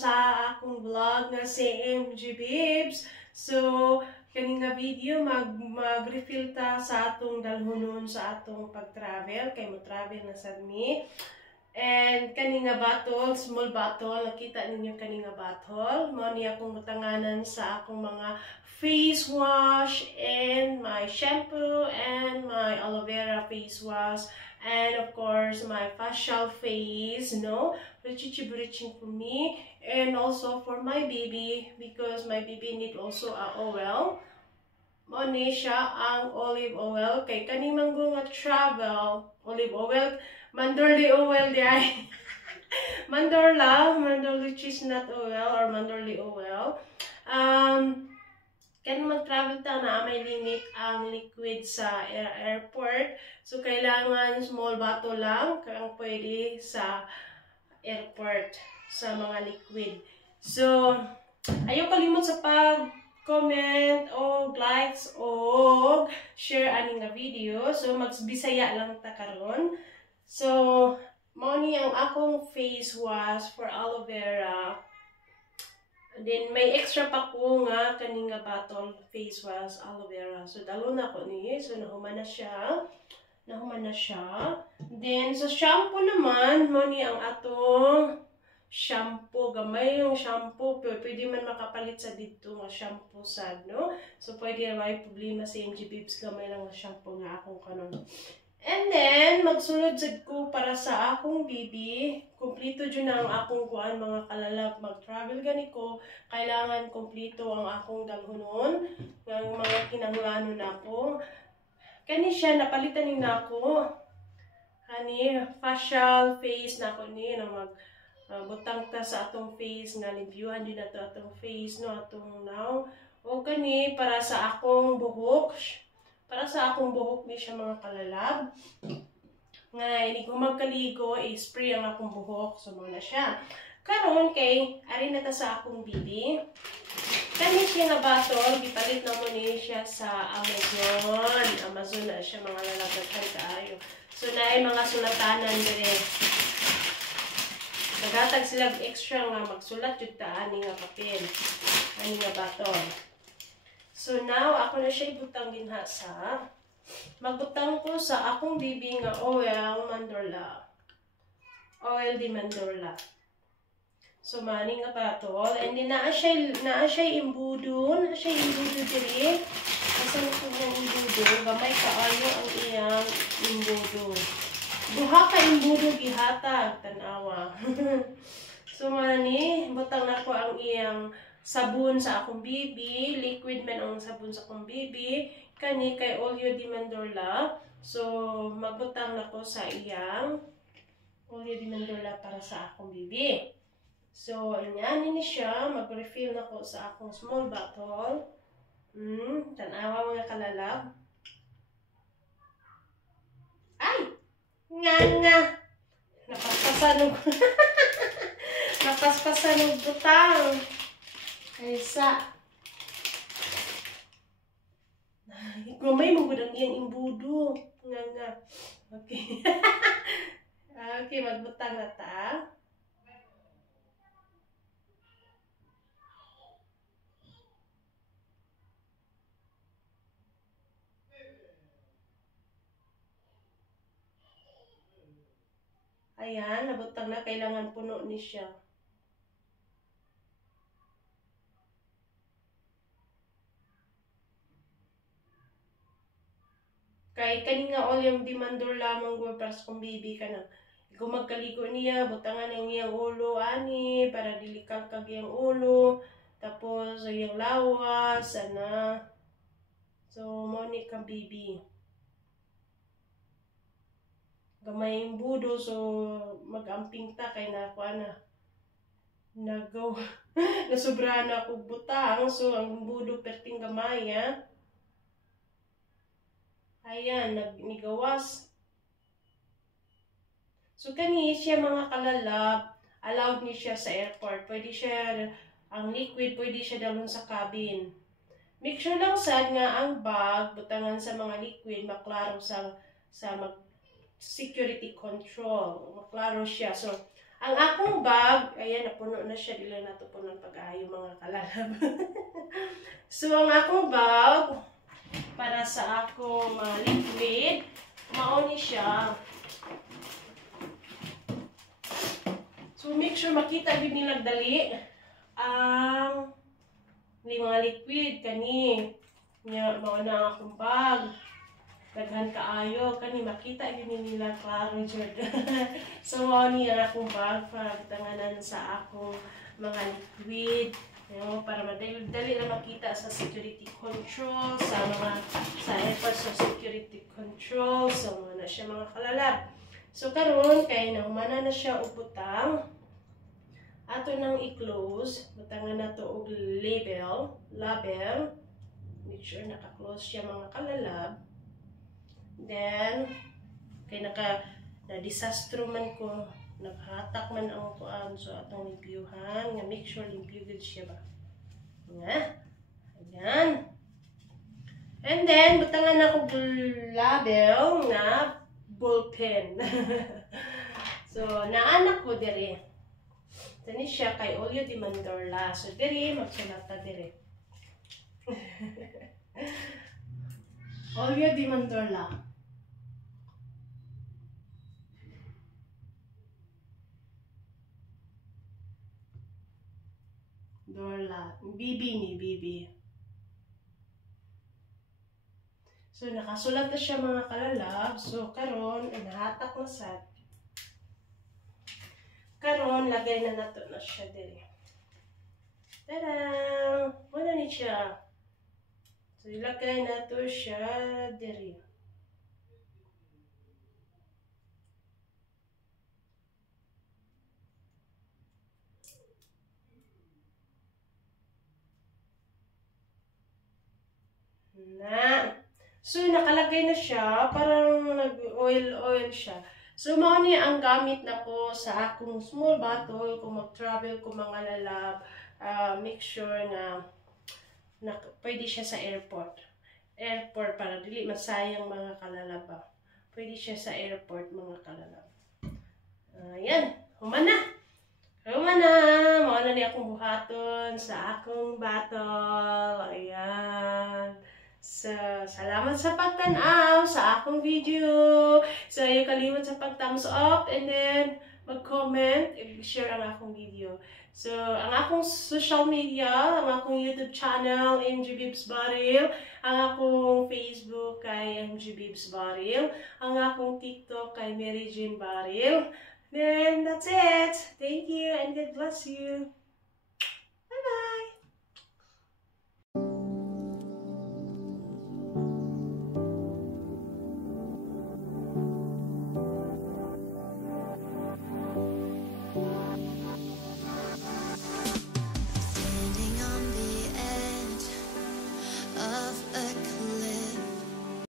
sa akong vlog nga si MG Babes. So, kani nga video mag-refill ta sa atong dalhonon sa atong pag-travel. Kay mo travel na sad mi. And kani nga bottle, small bottle, nakita ninyo kani nga bottle. Mao ni akong butanganan sa akong mga face wash and my shampoo and my aloe vera face wash. And of course, my facial face, no? Richi-richi for me. And also for my baby, because my baby need also a oil. Mao ni siya ang olive oil. Kay kani manggo nga travel, olive oil, mandorli oil di ay. Mandorli chestnut oil or mandorli oil. Kaya mag-travel ta na may limit ang liquid sa airport. So, kailangan small bottle lang kung pwede sa airport sa mga liquid. So, ayaw kalimot sa pag-comment o likes o share aning nga video. So, magbisaya lang ta karon. So, mao ni ang akong face wash for aloe vera. And then, may extra pa ko nga kaning nga bottle face wash aloe vera. So, dalo na ko ni. So, nahuman na siya. Then, sa shampoo naman, mo ni ang atong shampoo. Gamay yung shampoo. Pero pwede man makapalit sa dito nga shampoo sad, no? So, pwede may problema sa MG Babes. Gamay lang nga shampoo nga akong kanon. And then, magsulod sad ko para sa akong baby. Kumplito dyan ang akong kuan mga kalalab. Mag-travel gani ko. Kailangan kumplito ang akong dalhonon. Ng mga kinanglanon ako. Kani siya, napalitan ni nako. Kani, facial face na ako ni. Na magbutang ta sa atong face. Nga libyuhan din na to atong face. No, atong now. O kani, para sa akong buhok. Para sa akong buhok ni siya mga kalalab. Nga, hindi ko magkaligo, spray ang akong buhok. So, muna siya. Karon kay, ari na ta sa akong bibi. Kani siya nga bottle, gipalit na mo ni siya sa Amazon. Amazon na siya mga lalagatan kaayo. So, naay mga sulatanan dire. Nagatag sila extra nga magsulat yung ani nga papel. Ani nga bottle. So now, ako na siya ibutang ginha sa, magbutang ko sa akong bibi nga oil mandorla. Oil di mandorla. So, mani nga bottle. And then, naa siya imbudo. Naa siya imbudo diri. Asan ko yung imbudo? Gamay kaayo ang iyang imbudo. Duha ka imbudo gihata. Tanawa. So, mani, butang na ko ang iyang sabon sa akong bibi, liquid man ang sabon sa akong bibi, kani kay oleo di mandorla. So, magbutang na ko sa iyang oleo di mandorla para sa akong bibi. So, ayan ni siya, mag-refill na ko sa akong small bottle. Tanawa mga kalalab. Ay! Nga! Napaspasan ng napaspasan ng butang. Aysa. Gumay mo gudang iyang imbudo. Nga. Okay. Okay, magbutang na ta. Ayan, nabutang na. Kailangan puno ni siya. Kay kani nga oil di mandorla lamang go para sa kong baby ka na. Kung magkaligo niya, butangan ang iyang ulo ani para dilikal kag iyang ulo. Tapos iyang lawas ana. So mo ni ka baby. Gamay yung budo so magamping ta kay na ko ana. Nagaw. Nasobrahan na ako butang so ang budo perting gamay ha. Ayan, nigawas. So, kani siya mga kalalab, allowed ni siya sa airport. Pwede siya, ang liquid, pwede siya dalon sa cabin. Make sure lang sad nga ang bag, butangan sa mga liquid, maklaro sa security control. Maklaro siya. So, Ang akong bag, ayan, napuno na siya. Dila na ito puno pag-ayo mga kalalab. So, ang akong bag, para sa akong liquid, mauni siya. So, make sure makita din nilang dali ang mga liquid kani. Mauna ang akong bag. Daghan kaayo kani makita din nila klaro jud. So ni ang akong bag para bitanganan sa akong mga liquid, para madali lang makita sa security control, sa airport sa security control, so na siya mga kalalab. So karon kay nahumana na siya og butang, ato nang i-close, butangan na to og label, make sure naka-close siya mga kalalab. Then, kay na-disastro man ko, nakahatak man ang kuan, so atong limpyuhan, nga make sure limpyo good siya ba. Nga, ayan. And then, butangan na ko label na ballpen. So, naanak ko diri. Tani siya kay Olio de Mandorla. So, diri, magsulata diri. Olio de Mandorla. Dorla. Bibi ni Bibi. So, nakasulat na siya mga kalalab. So, karon nahatak na sad. Karon lagay na nato na siya diri. Tada! Wala ni siya. So, ilagay na to siya diri. Na. So, nakalagay na siya. Parang nag-oil siya. So, mao ni ang gamit na ko sa akong small bottle kung mag-travel ko mga lalab. Make sure na pwede siya sa airport. Airport para dili masayang mga kalalab. Pwede siya sa airport mga kalalab. Ayan. Humana. Mao na ni akong buhaton sa akong bottle. Ayan. So, salamat sa pagtanaw sa akong video. So, yung kalimot sa pag-thumbs up and then mag-comment, i-share ang akong video. So, ang akong social media, ang akong YouTube channel, MG Bibs Baril, ang akong Facebook kay MG Bibs Baril, ang akong TikTok kay Mary Jane Baril. Then, that's it. Thank you and God bless you.